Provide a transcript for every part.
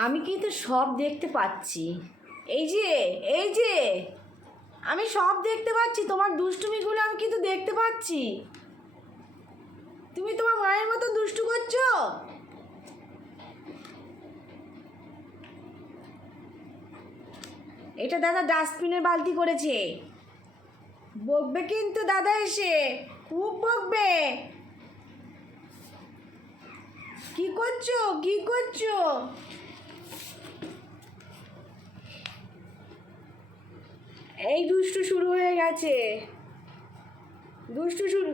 আমি কিন্তু সব দেখতে পাচ্ছি। এই যে এই যে, আমি সব দেখতে পাচ্ছি, তোমার দুষ্টুমিগুলো আমি কিন্তু দেখতে পাচ্ছি। তুমি তোমার মায়ের মতো দুষ্টু করছ? এটা দাদা ডাস্টবিনের বালতি করেছে। বকবে কিন্তু দাদা এসে, খুব বকবে। কি করছ? কি করছ? এই দুষ্টু শুরু হয়ে গেছে। দুষ্টু শুরু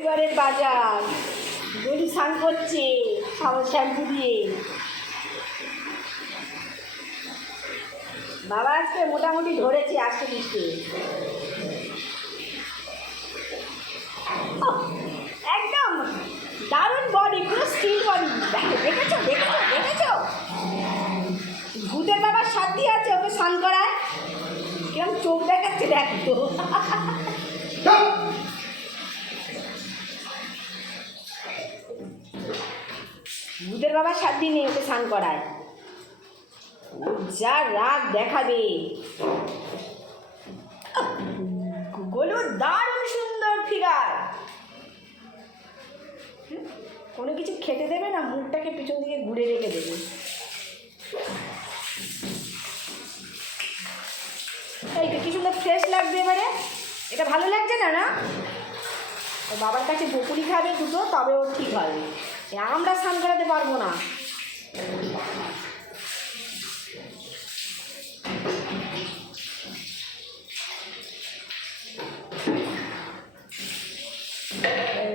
এবারের বাজার। গলি স্নান করছে সাবান শ্যাম্পু দিয়ে। বাবা আজকে মোটামুটি ধরেছে আসতে দিচ্ছে একদম দারুণ বডি পুরো স্টিল বডি দেখো, দেখেছ দেখেছ দেখেছ? ভূতের বাবার সাথী আছে, ওকে স্নান করায়। কিরম চোখ দেখাচ্ছে, দেখো। ভূতের বাবা সাত দিন ওকে স্নান করায়। যা রাগ দেখাবে। গোলু দারুণ সুন্দর ফিগার। কোনো কিছু খেতে দেবে না, মুখটাকে পিছন দিকে ঘুরে রেখে দেবে। তো কি সুন্দর ফ্রেশ লাগবে এবারে। এটা ভালো লাগছে না না? বাবার কাছে বকুড়ি খাবে দুটো, তবে ও ঠিক হবে। আমরা স্নান করাতে পারব না। হয়ে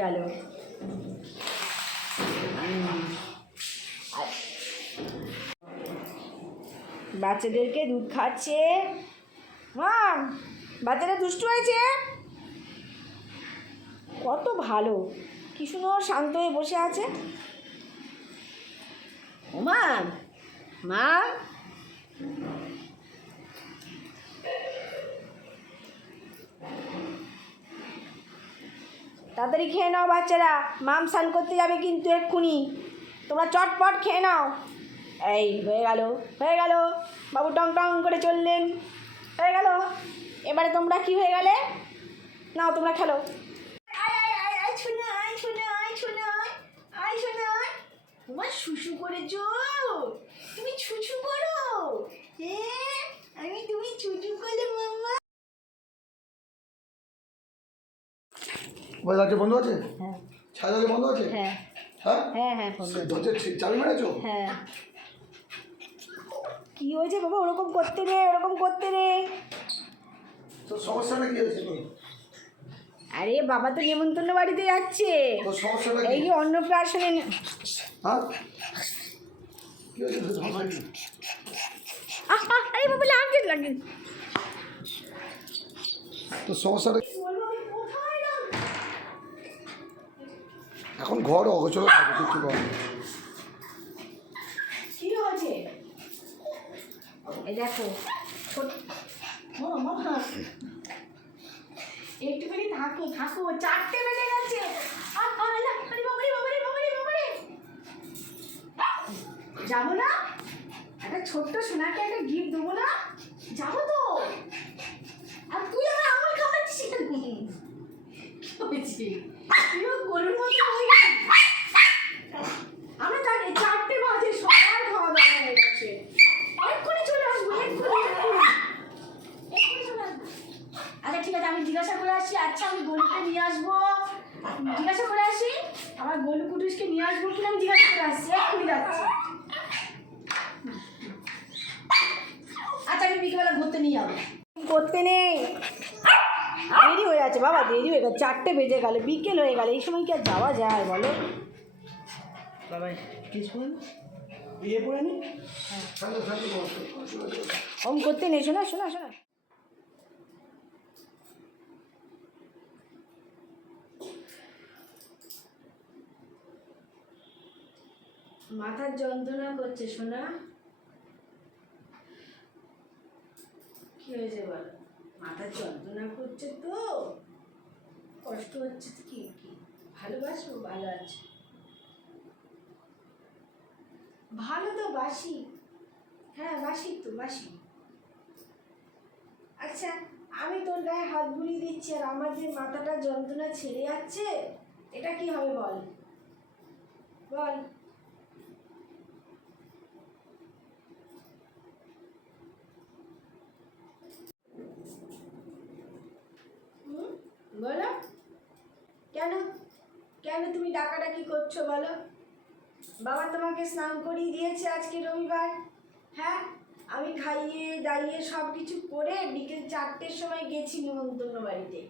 বাচ্চাদেরকে দুধ খাচ্ছে। মা, বাচ্চারা দুষ্টু হয়েছে। কত ভালো। কি সুন্দর শান্ত হয়ে বসে আছে। ওমা মা। তাড়াতাড়ি খেয়ে নাও বাচ্চারা মাম স্নান করতে যাবে কিন্তু এক্ষুনি। তোমরা চটপট খেয়ে নাও। এই হয়ে গেল হয়ে গেল। বাবু টং টং করে চললেন। হয়ে গেল। এবারে তোমরা কি হয়ে গেলে? নাও তোমরা খেলো আয় আয় আয় আয় শোনা আয় শোনা আয় শোনা আয় শোনা শুশু করেছ তুমি ছুছু করো। হ্যাঁ আমি তুমি ছুছু করলে মাম্মা। আছে বন্ধ আছে? হ্যাঁ। আছে বন্ধ আছে? হ্যাঁ। হ্যাঁ? হ্যাঁ হ্যাঁ করো। চাবি মেরেছো? হ্যাঁ। কি হয়েছে বাবা? ওরকম করতে রে ওরকম করতে রে। তোর সমস্যাটা কি হয়েছে আরে বাবা তো নেমন্তন্ন বাড়িতে যাচ্ছে। তোর সমস্যাটা এই অন্নপ্রাশনে হ্যাঁ কি হয়েছে তোর সমস্যা কি? আহ, আহ, তোর সমস্যাটা এখন ঘর অগোচর থাকে কিছু কর দেখো। একটুখানি থাকো থাকো, চারটে বেজে গেছে। আর বাবারে, বাবারে, বাবারে। যাব না? একটা ছোট্ট সোনাকে একটা গিফট দেবো না? যাব তো। আর তুই আমার আমার খাওয়াচ্ছিস কেন? কি হয়েছে তুইও গরুর মতো আমরা জানি চারটে বাজে সবার খাওয়া দাওয়া হয়ে গেছে। এক্ষুনি চলে আসব এক্ষুনি চলে আসব। আচ্ছা ঠিক আছে আমি জিজ্ঞাসা করে আসি আচ্ছা আমি গলুকে নিয়ে আসব। জিজ্ঞাসা করে আসি। আমার গলু কুটুসকে নিয়ে আসব কিনা আমি জিজ্ঞাসা করে আসছি। এক্ষুনি যাচ্ছি। করতে নেই। দেরি হয়ে যাচ্ছে বাবা দেরি হয়ে গেল চারটে বেজে গেল বিকেল হয়ে গেল। এই সময় কি আর যাওয়া যায় বলো? বাবা করতে নেই। শোনা শোনা শোনা। মাথার যন্ত্রণা করছে শোনা। কি হয়েছে বল মাথা যন্ত্রণা করছে তো। কষ্ট হচ্ছে তো কি কি? ভালোবাসো ভালো আছে। ভালো তো বাসি। হ্যাঁ বাসি তো, বাসি। আচ্ছা আমি তোর গায়ে হাত বুলিয়ে দিচ্ছি আর আমার যে মাথাটা যন্ত্রণা ছেড়ে যাচ্ছে, এটা কি হবে বল? বল হুম? বলো কেন কেন তুমি ডাকাডাকি করছ বলো? বাবা তোমাকে স্নান করিয়ে দিয়েছে আজকে রবিবার। হ্যাঁ আমি খাইয়ে দাইয়ে সব কিছু করে বিকেল চারটের সময় গেছি নিমন্ত্রণ বাড়িতে।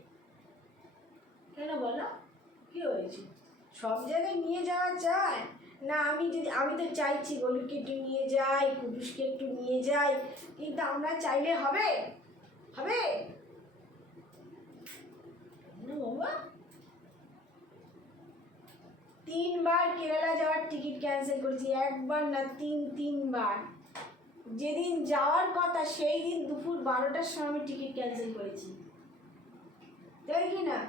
কেন বলো? কি হয়েছে? সব জায়গায় নিয়ে যাওয়া যায়? না, আমি যদি, আমি তো চাইছি গলুকে একটু নিয়ে যাই, কুটুসকে একটু নিয়ে যাই, কিন্তু আমরা চাইলে হবে? হবে? বাবা? তিনবার কেরালা যাওয়ার টিকিট ক্যান্সেল করেছি, একবার না তিন, তিনবার। যেদিন যাওয়ার কথা, সেই দিন দুপুর বারোটার সময় আমি টিকিট ক্যান্সেল করেছি। তাই কি না?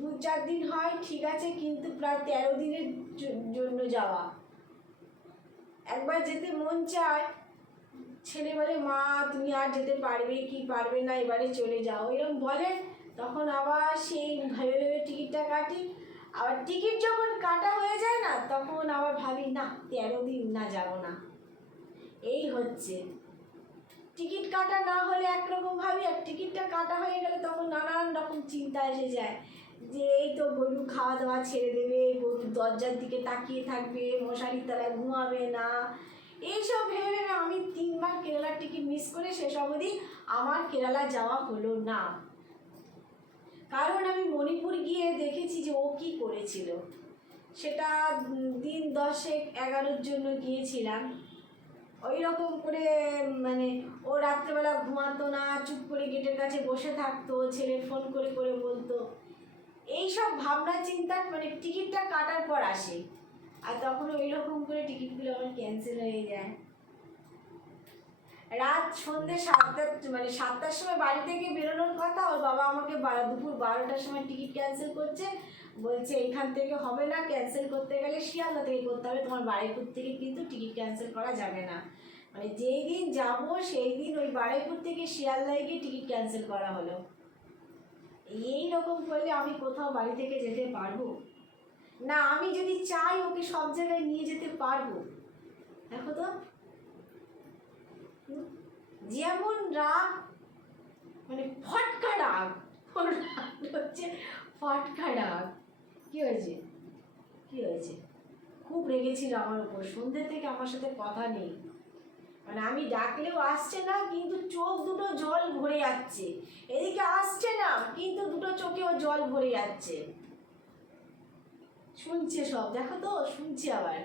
দু চার দিন হয়, ঠিক আছে, কিন্তু প্রায় তেরো দিনের জন্য যাওয়া। একবার যেতে মন চায়, ছেলে বলে, মা, তুমি আর যেতে পারবে কি পারবে না, এবারে চলে যাও। এরকম বলে, তখন আবার সেই ভেবে ভেবে টিকিটটা কাটি। আবার টিকিট যখন কাটা হয়ে যায় না, তখন আবার ভাবি, না, তেরো দিন না যাব না। এই হচ্ছে। টিকিট কাটা না হলে একরকম ভাবি, আর টিকিটটা কাটা হয়ে গেলে তখন নানান রকম চিন্তা এসে যায় যে, এই তো গরু খাওয়া দাওয়া ছেড়ে দেবে গরু দরজার দিকে তাকিয়ে থাকবে, মশারির তলায় ঘুমাবে না। এইসব ভেবে ভেবে আমি তিনবার কেরালার টিকিট মিস করে শেষ অবধি আমার কেরালা যাওয়া হলো না। কারণ আমি মণিপুর গিয়ে দেখেছি যে ও কী করেছিল সেটা দিন দশেক এগারোর জন্য গিয়েছিলাম। ওই রকম করে মানে ও রাত্রেবেলা ঘুমাতো না, চুপ করে গেটের কাছে বসে থাকতো ছেলে ফোন করে করে বলতো। এইসব ভাবনা চিন্তার মানে টিকিটটা কাটার পর আসে। আর তখন ওই রকম করে টিকিটগুলো আমার ক্যান্সেল হয়ে যায়। রাত সন্ধ্যে সাতটা মানে সাতটার সময় বাড়ি থেকে বেরোনোর কথা, ওর বাবা আমাকে দুপুর বারোটার সময় টিকিট ক্যান্সেল করছে। বলছে, এখান থেকে হবে না, ক্যান্সেল করতে গেলে শিয়ালদা থেকে করতে হবে, তোমার বাড়িপুর থেকে কিন্তু টিকিট ক্যান্সেল করা যাবে না। মানে যেই দিন যাব, সেই দিন ওই বাড়িপুর থেকে শিয়ালদায় গিয়ে টিকিট ক্যান্সেল করা হলো। এই রকম করলে আমি কোথাও বাড়ি থেকে যেতে পারব? না, আমি যদি চাই, ওকে সব জায়গায় নিয়ে যেতে পারব। দেখো তো? যেমন রাগ মানে ফটকা রাগ হচ্ছে ফটকা রাগ। কি হয়েছে? কি হয়েছে? খুব রেগেছিল আমার উপর, সন্ধ্যে থেকে আমার সাথে কথা নেই। মানে আমি ডাকলেও আসছে না, কিন্তু চোখ দুটো জল ভরে যাচ্ছে। এদিকে আসছে না, কিন্তু দুটো চোখেও জল ভরে যাচ্ছে। শুনছে সব, দেখো তো, শুনছে আবার।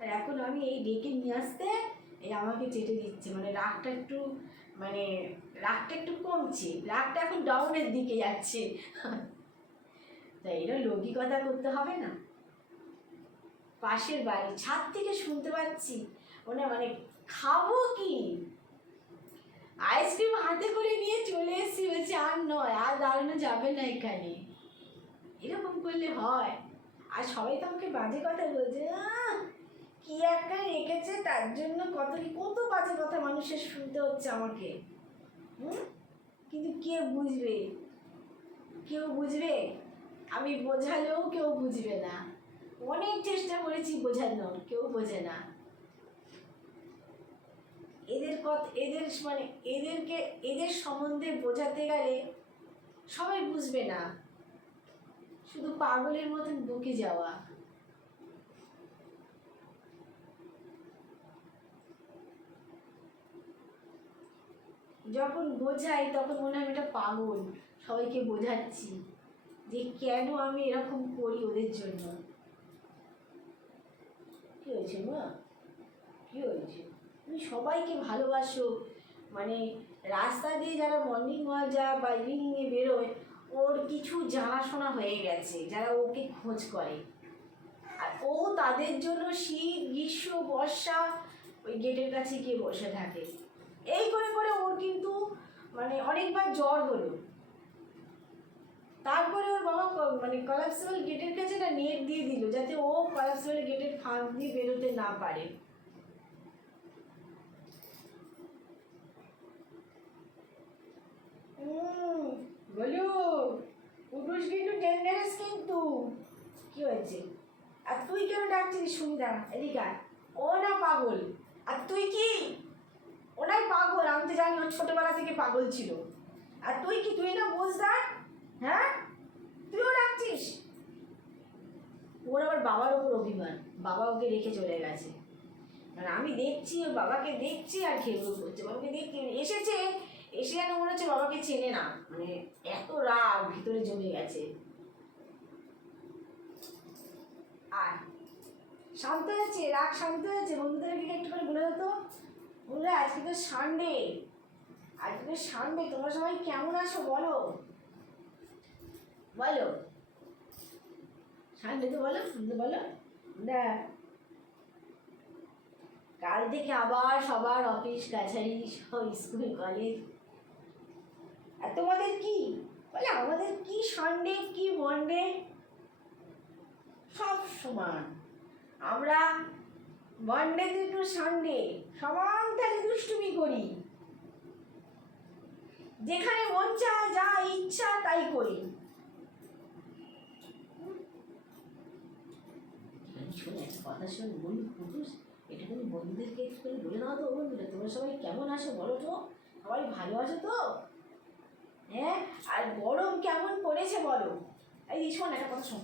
আর এখন আমি এই ডেকে নিয়ে আসতে এই আমাকে চেটে দিচ্ছে মানে রাগটা একটু মানে রাগটা একটু কমছে রাগটা এখন ডাউনের দিকে যাচ্ছে। তাই এটা লৌকিকতা করতে হবে না। পাশের বাড়ি ছাদ থেকে শুনতে পাচ্ছি ওনা মানে খাব কি? আইসক্রিম হাতে করে নিয়ে চলে এসেছি বলছি আর নয় আর দাঁড়ানো যাবে না এখানে। এরকম করলে হয়। আর সবাই তো আমাকে বাজে কথা বলছে "আহ, কি একটা রেখেছে, তার জন্য কত কত বাজে কথা মানুষের শুনতে হচ্ছে আমাকে। হুম? কিন্তু কে বুঝবে? কেউ বুঝবে? আমি বোঝালেও কেউ বুঝবে না। অনেক চেষ্টা করেছি বোঝানোর, কেউ বোঝে না। এদের কথা এদের মানে এদেরকে, এদের সম্বন্ধে বোঝাতে গেলে সবাই বুঝবে না। শুধু পাগলের মতন বকে যাওয়া। যখন বোঝাই তখন মনে হয় একটা পাগল। সবাইকে বোঝাচ্ছি যে কেন আমি এরকম করি ওদের জন্য। কী হয়েছে মা? কী হয়েছে? তুমি সবাইকে ভালোবাসো। মানে রাস্তা দিয়ে যারা মর্নিং ওয়াক যায় বা ইভিনিংয়ে বেরোয়, ওর কিছু জানাশোনা হয়ে গেছে, যারা ওকে খোঁজ করে। আর ও তাদের জন্য শীত, গ্রীষ্ম, বর্ষা ওই গেটের কাছে গিয়ে বসে থাকে। এই করে করে ওর কিন্তু মানে অনেকবার জ্বর হলো। তারপরে ওর বাবা মানে কলাপসিবল গেটের কাছে একটা নেট দিয়ে দিল যাতে ও কলাপসিবল গেটের ফাঁক দিয়ে বেরোতে না পারে। বলু পুটুস কিন্তু ডেঞ্জারাস কিন্তু। কি হয়েছে? আর তুই কেন ডাকছিস সুবিধা এদিকে আয়। ও না পাগল। আর তুই কি? ওনাই পাগল, আমি তো জানি ও ছোটবেলা থেকে পাগল ছিল। আর তুই কি, তুই না বুঝদার হ্যাঁ? তুইও ডাকছিস? ওর আবার বাবার ওপর অভিমান, বাবা ওকে রেখে চলে গেছে। মানে আমি দেখছি, ওর বাবাকে দেখছি আর খেয়ে করছে বাবাকে দেখছি, এসেছে, এসে যেন মনে হচ্ছে বাবাকে চেনে না। মানে এত রাগ, ভিতরে জমে গেছে। আর, শান্ত হয়েছে, রাগ শান্ত হয়েছে। বন্ধুদেরকে একটু করে বলে হতো বন্ধুরা, আজকে তো সানডে আজকে তো সানডে তোমরা সবাই কেমন আছো বলো? বলো। সানডে তো বলো শুনতে বলো। কাল থেকে আবার সবার অফিস কাছারি, সব স্কুল কলেজ আর তোমাদের কি? বলে, আমাদের কি সানডে কি মনডে সব সমান। আমরা টু সানডে সমান তাহলে দুষ্টুমি করি। যেখানে মন চায় যা ইচ্ছা তাই করি। পুরুষ এটা তুমি বন্ধুদেরকে একটু বলে দাও তো বন্ধুরা তোমরা সবাই কেমন আছো বলো তো? সবাই ভালো আছো তো? হ্যাঁ আর গরম কেমন পড়েছে বলো? এই শোন, একটা কথা শোন।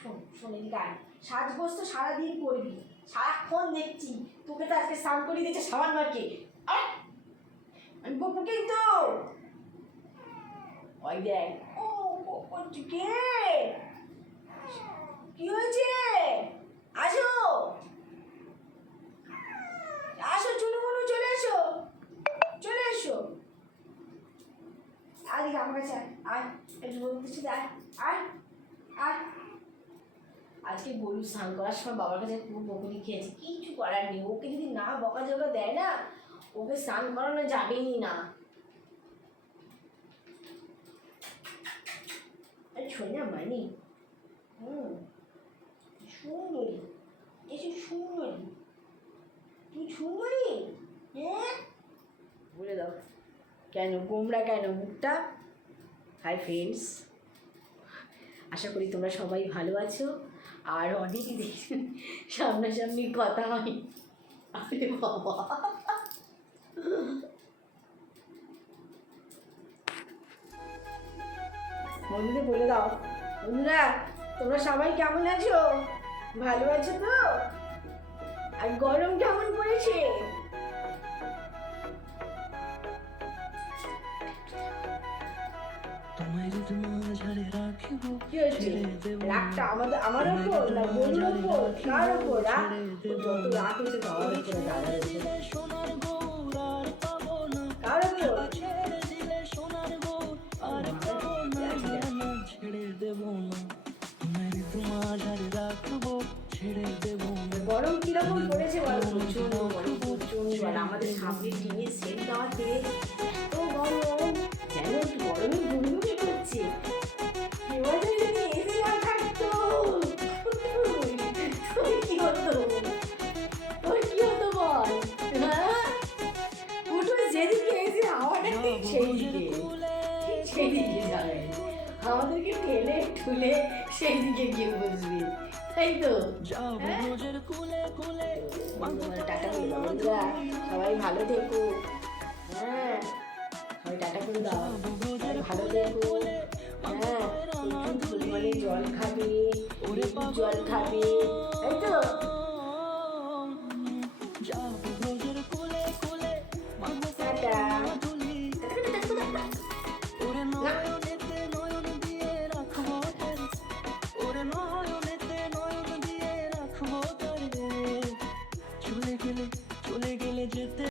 শোন শোন এদিকে আয় সাজগোজ তো সারাদিন করবি। সারাক্ষণ দেখছি। তোকে তো আজকে স্নান করিয়ে দিয়েছে সাবান মাকে আমি বকবো কিন্তু। ওই দেখ, ও কে? কি হয়েছে আসো। আসো চুনু মুনু চলে এসো চলে এসো। আরে আমার কাছে আয় একটু সাথে আয় আয় আয়। আজকে গরু স্নান করার সময় বাবার কাছে খুব বকুনি খেয়েছে। কিছু করার নেই। ওকে যদি না বকা জকা দেয় না, ওকে স্নান করানো যাবেই না। শোন না মানি। হুম, সুন্দরী। এসে সুন্দরী। তুই সুন্দরী? হ্যাঁ? বলে দাও। কেন? গোমরা কেন? মুখটা? হাই ফ্রেন্ডস আশা করি তোমরা সবাই ভালো আছো। আর অনেক দিন সামনাসামনি কথা হয়। আরে বাবা। বন্ধুদের বলে দাও। বন্ধুরা, তোমরা সবাই কেমন আছো? ভালো আছো তো? আর গরম কেমন পড়েছে? রাগটা আমাদের আমার ওপর না বন্ধুর ওপর কার ওপর? রাগ? যত রাগ হয়েছে বাবার উপরে না। কার ওপর? ছেড়ে দিলে সোনার গৌর আর পাবো না। না ছেড়ে দেব না। তোমায় মাঝারে রাখব ছেড়ে দেব না। গরম কীরকম পড়েছে বলো? প্রচণ্ড গরম প্রচণ্ড আমাদের সামনে টিনের সেট দেওয়াতে এত দিকে গিয়ে বসবি তাই তো হ্যাঁ? টাটা করে বন্ধুরা। সবাই ভালো থেকো। হ্যাঁ সবাই টাটা করে দাও। সবাই ভালো থেকো। হ্যাঁ জল খাবি জল খাবে।